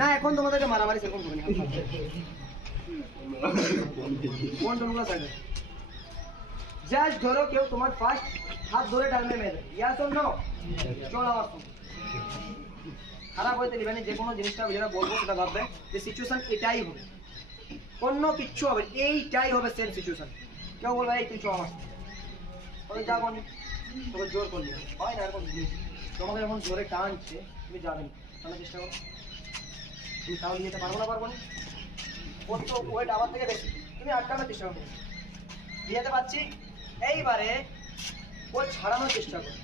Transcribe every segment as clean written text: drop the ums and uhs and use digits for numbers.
না এখন তোমাদেরকে মারামারি সেরকম করিনি। কোন তোমরা সাইড জাস্ট ধরো কেউ তোমার ফার্স্ট হাত ধরে টানবে মেরে, ইয়াস অর নো? চল আমার খারাপ হইতে নিবে না, যে কোনো জিনিসটা যেটা বলবো সেটা ভাববে যে সিচুয়েশন এটাই হবে, অন্য কিচ্ছু হবে, এইটাই হবে সেম সিচুয়েশন। কেউ বলবে এই তুই চ আমার সাথে, যাবো না, তোকে জোর করলি হয় না এরকম জিনিস। তোমাকে যখন জোরে টানছে তুমি যাবে না, টানার চেষ্টা করো, তুমি তাও নিয়ে যেতে পারবো না, ওর তো ওয়েট আমার থেকে বেশি, তুমি আটকানোর চেষ্টা করো, নিয়ে যেতে পারছি। এইবারে ও ছাড়ানোর চেষ্টা করো,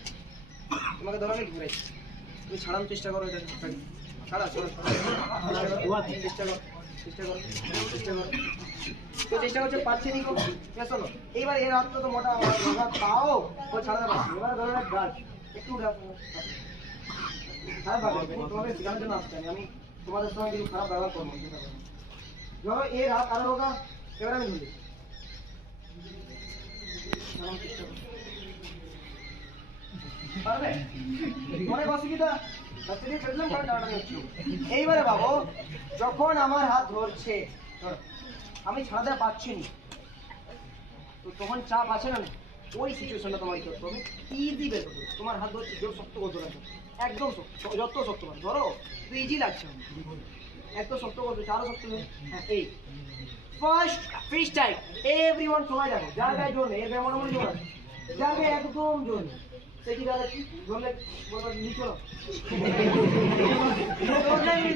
তোমাকে ধরো আমি ঘুরেছি, তুমি ছাড়ানোর চেষ্টা করো, এটা ছাড়া চলো চেষ্টা করো, তো চেষ্টা করছে পারছি নি, শোনো এইবার এর হাত তো মোটা তাও ও ছাড়াতে পারছি। এবার ধরো গাছ একটু খারাপ ব্যবহার করবে, তোমাকে শেখানোর জন্য আসতে আমি তোমাদের সঙ্গে কিছু খারাপ ব্যবহার করবো। ধরো এর হাত আরো হোক, এবার আমি ধরি পারবে অনেক অসুবিধা। এইবারে বাবু যখন আমার হাত ধরছে আমি ছাড়াতে পারছি না, তো তখন চাপ আছে না, ওই সিচুয়েশনটা তোমাকে করতে হবে ইজি বের করতে। তোমার হাত ধরছে জোর শক্ত করতে রাখো, একদম শক্ত, যত শক্ত পারো ধরো, তো ইজি লাগছে এত শক্ত করছো, আরো শক্ত। হ্যাঁ এই ফার্স্ট ফ্রি স্টাইল এভরিওয়ান সবাই দেখো, যার গায়ে জোর নেই, এর গায়ে মোটামুটি জোর আছে, যার গায়ে একদম জোর নেই সে কি দাদা ধরলে বলবো নিচো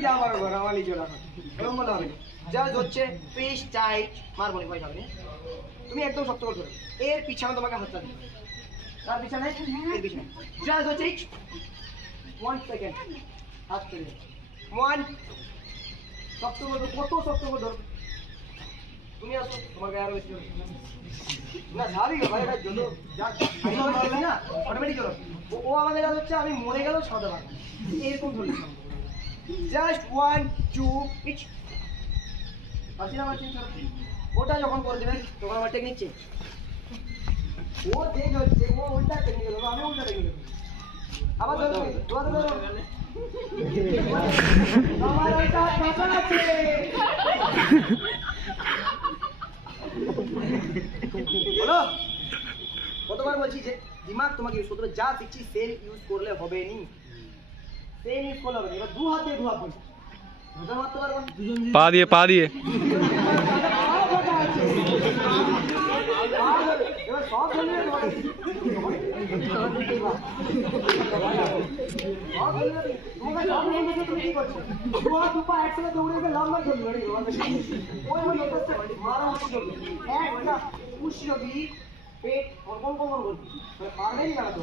যা পারো ঘর আমার নিচো রাখো, এরকম বলে হবে। জাস্ট হচ্ছে ফ্রি স্টাইল মারবো নি ভয় পাবে, তুমি একদম শক্ত করছো, এর পিছনে তোমাকে হাতটা দিবে, তার পিছনে এর পিছনে জাস্ট হচ্ছে 1 সেকেন্ড হাত ফেলে 1 শক্ত করবে, কত শক্ত করে ধরো তুমি, আসো তোমার গায়ে আরো বেশি না সারি ভাই, এটা যত যা না অটোমেটিক চলো, ও আমাদের কাজ হচ্ছে আমি মরে গেলেও ছাড়তে পারবো এরকম ধরলে। জাস্ট 1 2 ইচ পারছি না পারছি, ওটা যখন করে দেবেন তখন আমার টেকনিক চেঞ্জ, ও চেঞ্জ হচ্ছে, ও উল্টা টেকনিক দেবো, আমি উল্টা টেকনিক দেবো, আবার ধরো তোমাদের ধরো আমার ওইটা কাঁচা আছে। বলো কতবার বলছি যে দিমাগ তোমাকে ইউজ করতে হবে, যা শিখছি সেম ইউজ করলে হবে নি, সেম ইউজ করলে হবে না। এবার দু হাত দিয়ে মারতে পারবো না, পা দিয়ে এবার সব ধরলে তুমি কি করছো, দু হাত দুপা একসাথে দৌড়ে গেলে লম্বা চলবে ওই মারা একটা পুষ্যবি পেট কম্পন করবি, পারবেন না তো।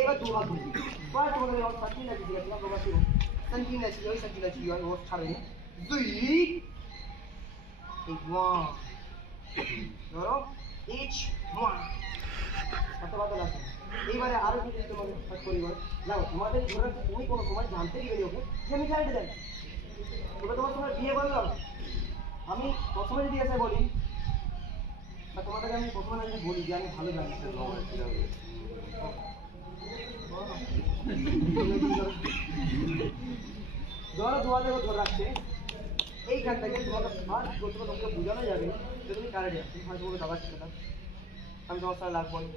এবার দু হাত ধরবি, পরে তোমাদের সাকিন আছে দিয়েছিলাম, তোমরা কি সাকিন আছে ওই সাকিন আছে ও ছাড়বে না, দুই ধরো ইচ ওয়ান এত বাদল আছে। এইবারে আরো কিছু তোমাকে করি যাও, তোমাদের ধরে তুমি কোনো সময় জানতে দিবে ওকে যে আমি চাইতে যাই, তবে তোমার সময় বিয়ে বললাম আমি প্রথমে যদি এসে বলি বা তোমাদেরকে আমি প্রথমে যদি বলি যে আমি ভালো জানি, ধরো তোমাদের ধরে রাখছে এইখানটাকে তোমাকে ফার্স্ট প্রথমে তোমাকে বোঝানো যাবে যে তুমি কারে তুমি ফার্স্ট বলে দাদা সেটা আমি তোমার সাথে লাগবো না,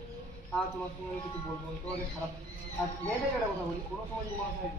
আর তোমার সঙ্গে আমি কিছু বলবো না, তোমাকে খারাপ। আর মেয়েদেরকে একটা কথা বলি, কোনো সময় যদি তোমার সঙ্গে